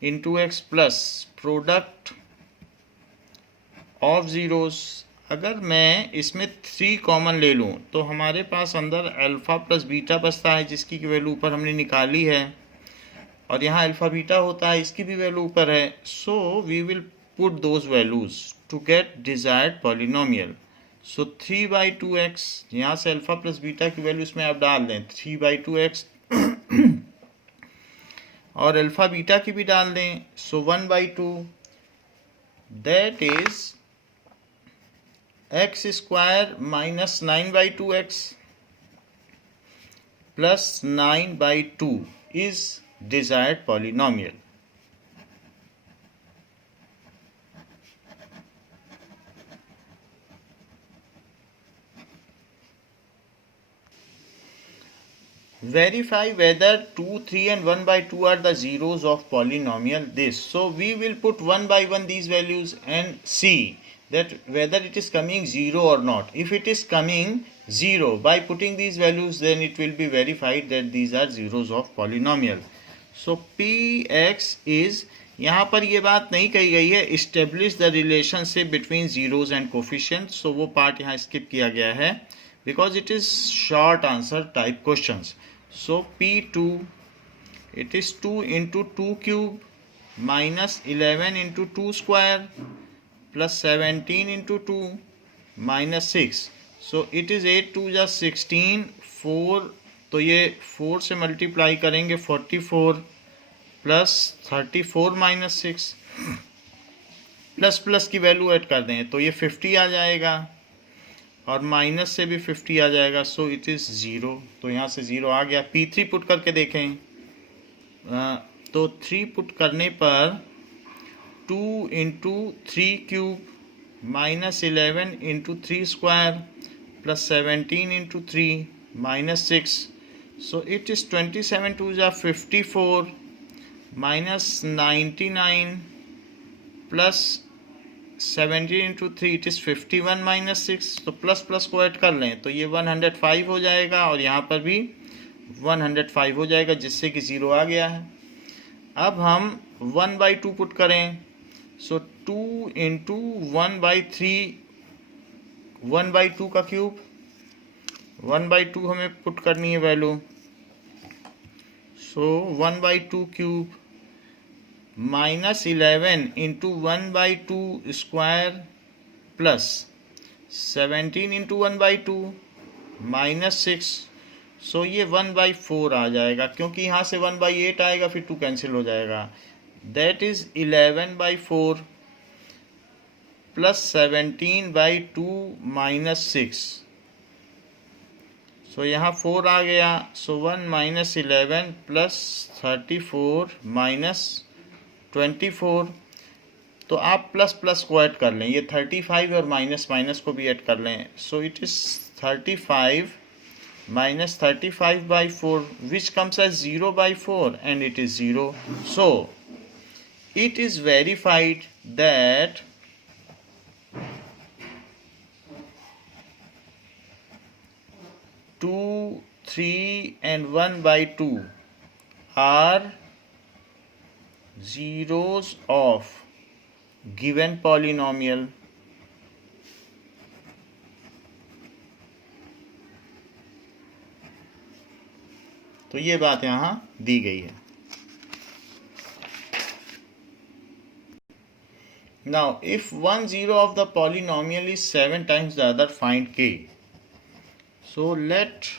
into x plus product of zeros। अगर मैं इसमें 3 common ले लूँ तो हमारे पास अंदर अल्फ़ा प्लस बीटा बचता है, जिसकी वैल्यू ऊपर हमने निकाली है, और यहाँ अल्फा बीटा होता है, इसकी भी वैल्यू ऊपर है। So we will put those values to get desired polynomial. So 3/2x, यहाँ से अल्फा प्लस बीटा की वैल्यू इसमें आप डाल दें 3/2x और अल्फा बीटा की भी डाल दें, सो 1/2, that is x square minus 9/2x plus 9/2 is desired polynomial। Verify whether 2, 3 and 1/2 are the zeros of polynomial this. So we will put one by one these values and see that whether it is coming 0 or not. If it is coming 0, by putting these values, then it will be verified that these are zeros of polynomial। So P x is, यहाँ पर ये बात नहीं कही गई है establish the relationship between zeros and coefficient, so वो part यहाँ स्किप किया गया है because it is short answer type question. So P2 it is 2 into 2 cube minus 11 into 2 square plus 17 into 2 minus 6, so it is 8 2 जा 16, 4, तो ये 4 से multiply करेंगे 44 प्लस 34 माइनस 6, प्लस प्लस की वैल्यू ऐड कर दें तो ये 50 आ जाएगा और माइनस से भी 50 आ जाएगा, सो इट इज़ 0, तो यहाँ से 0 आ गया। P3 पुट करके देखें तो 3 पुट करने पर 2 into 3 cube minus 11 into 3 square plus 17 into 3 minus 6, so it is 27 2 is 54 minus 99 plus 17 into 3 it is 51 minus 6, तो प्लस प्लस को ऐड कर लें तो ये 105 हो जाएगा और यहाँ पर भी 105 हो जाएगा, जिससे कि 0 आ गया है। अब हम 1/2 पुट करें, सो 2 इंटू 1/3, 1/2 का क्यूब, 1/2 हमें पुट करनी है वैल्यू, सो 1/2 cube minus 11 into 1/2 square plus 17 into 1/2 minus 6, सो ये 1/4 आ जाएगा, क्योंकि यहाँ से 1/8 आएगा फिर 2 कैंसिल हो जाएगा, दैट इज 11/4 प्लस 17/2 माइनस 6, सो यहाँ 4 आ गया, सो 1 माइनस 11 प्लस 34 माइनस 24, तो आप प्लस प्लस को ऐड कर लें, ये 35 और माइनस माइनस को भी ऐड कर लें, सो it is 35 minus 35/4 which comes as 0/4 and it is 0. So it is verified that two, 3 and 1/2 are zeros of given polynomial तो ये बात यहाँ दी गई है। Now if one zero of the polynomial is 7 times the other, find k. So let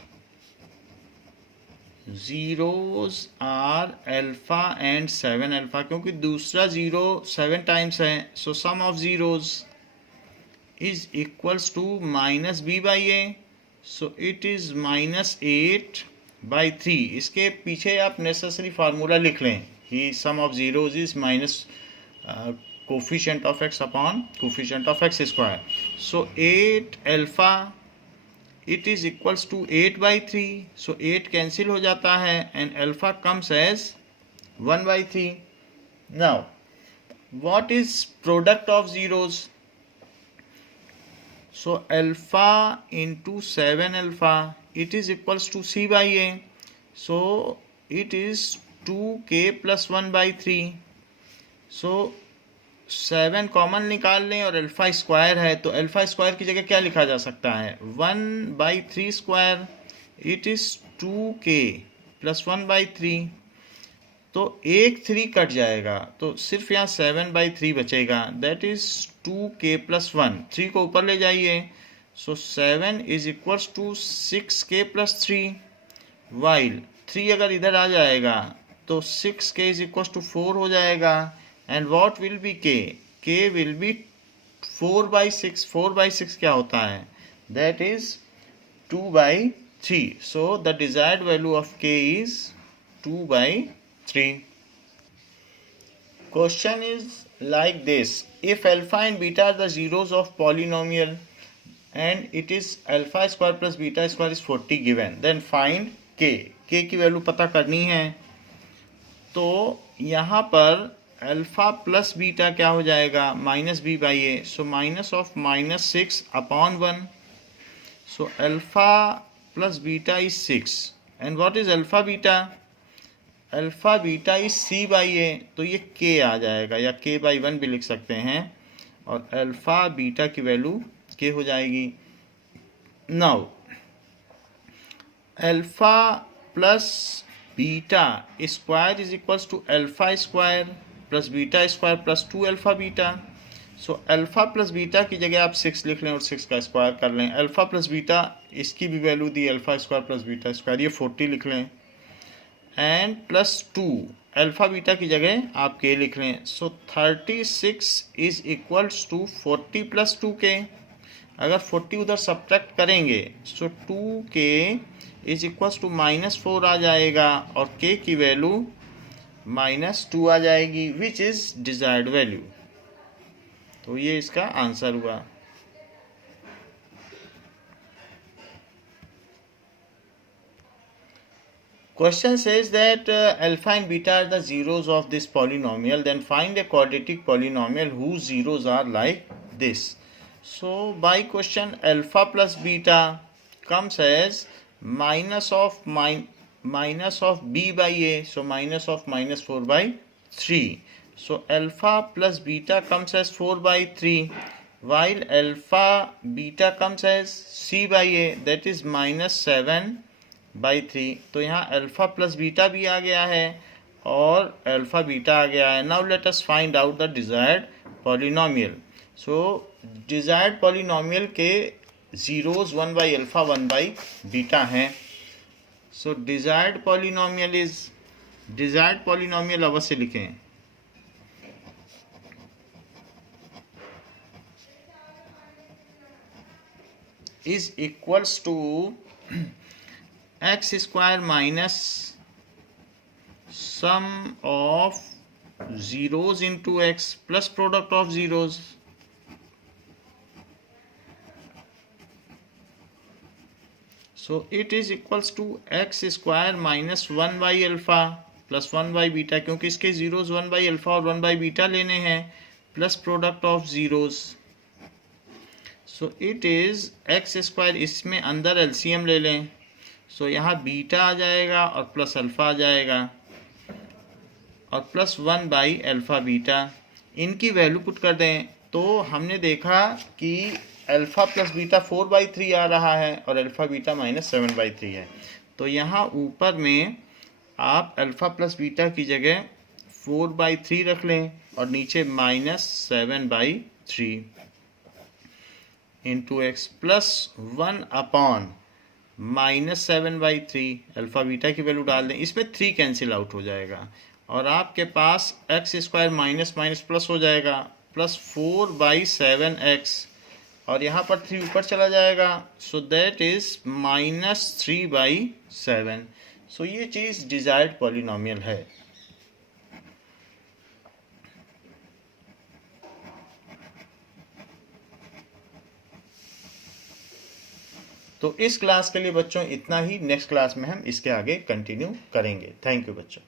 zeros are alpha and 7 alpha, क्योंकि दूसरा zero 7 times है, so sum of zeros is equals to minus b by a, so it is -8/3। इसके पीछे आप necessary formula लिख लें, the sum of zeros is minus coefficient of x upon coefficient of x square. So 8 alpha it is equals to 8/3। So 8 cancel हो जाता है and alpha comes as 1/3। Now what is product of zeros? So alpha into 7 alpha it is equals to C/A. So it is 2k plus 1/3. So 7 common निकाल लें और alpha square है, तो alpha square की जगह क्या लिखा जा सकता है? 1/3 square. It is 2k plus 1/3। तो एक 3 कट जाएगा, तो सिर्फ यहाँ 7/3 बचेगा। That is 2k plus 1। 3 को ऊपर ले जाइए। So 7 is equals to 6k plus 3। While 3 अगर इधर आ जाएगा तो 6k इज इक्वल्स टू 4 हो जाएगा। And what will be k? k will be 4/6। 4/6 क्या होता है? That is 2/3। So the desired value of k is 2/3. Question is like this: if alpha and beta are the zeros of polynomial and it is alpha square plus beta square is 40 given, then find k. k की value पता करनी है। तो यहाँ पर alpha plus beta क्या हो जाएगा? -b/a। So minus of -6 upon 1। So alpha plus beta is 6 and what is alpha beta? Alpha beta is C/A। तो ये k आ जाएगा, या k/1 भी लिख सकते हैं, और अल्फा बीटा की वैल्यू k हो जाएगी। Now alpha plus beta square is equals to alpha square plus beta square plus 2 alpha beta. So alpha plus beta की जगह आप 6 लिख लें और 6 का स्क्वायर कर लें। अल्फा प्लस बीटा इसकी भी वैल्यू दी, alpha square plus beta square, ये 40 लिख लें। एंड प्लस 2 अल्फा बीटा की जगह आप k लिख लें। So 36 is equals to 40 plus 2k। अगर 40 उधर सब्ट्रैक्ट करेंगे so 2k is equals to -4 आ जाएगा और k की वैल्यू -2 आ जाएगी, विच इज डिजायर्ड वैल्यू। तो ये इसका आंसर हुआ। Question says that alpha and beta are the zeros of this polynomial. Then find a quadratic polynomial whose zeros are like this. So by question, alpha plus beta comes as minus of b/a. So minus of -4/3. So alpha plus beta comes as 4/3, while alpha beta comes as C/a, that is -7/3। तो यहाँ alpha plus beta भी आ गया है और alpha beta आ गया है। Now let us find out the desired polynomial. So desired polynomial के जीरोज 1/अल्फा 1/बीटा हैं। सो डिजायर्ड पॉलिनोमियल अवश्य लिखें। Is equals to x square minus sum of zeros into x plus product of zeros। so it is equals to x square minus 1/अल्फा plus 1/बीटा, क्योंकि इसके जीरोज 1/अल्फा और 1/बीटा लेने हैं, plus product of zeros. So it is x square, इसमें अंदर एलसीएम ले लें। सो यहाँ बीटा आ जाएगा और प्लस अल्फा आ जाएगा और प्लस 1/अल्फा बीटा। इनकी वैल्यू पुट कर दें तो हमने देखा कि अल्फा प्लस बीटा 4/3 आ रहा है और अल्फा बीटा -7/3 है। तो यहाँ ऊपर में आप अल्फा प्लस बीटा की जगह 4/3 रख लें और नीचे -7/3 into x plus 1 upon -7/3। Alpha beta की वैल्यू डाल दें, इसमें 3 कैंसिल आउट हो जाएगा और आपके पास x square minus minus plus हो जाएगा, प्लस 4/7x और यहाँ पर 3 ऊपर चला जाएगा, सो दैट इज -3/7। सो ये चीज़ डिजायर्ड पॉलिनोमियल है। तो इस क्लास के लिए बच्चों इतना ही। नेक्स्ट क्लास में हम इसके आगे कंटिन्यू करेंगे। थैंक यू बच्चों।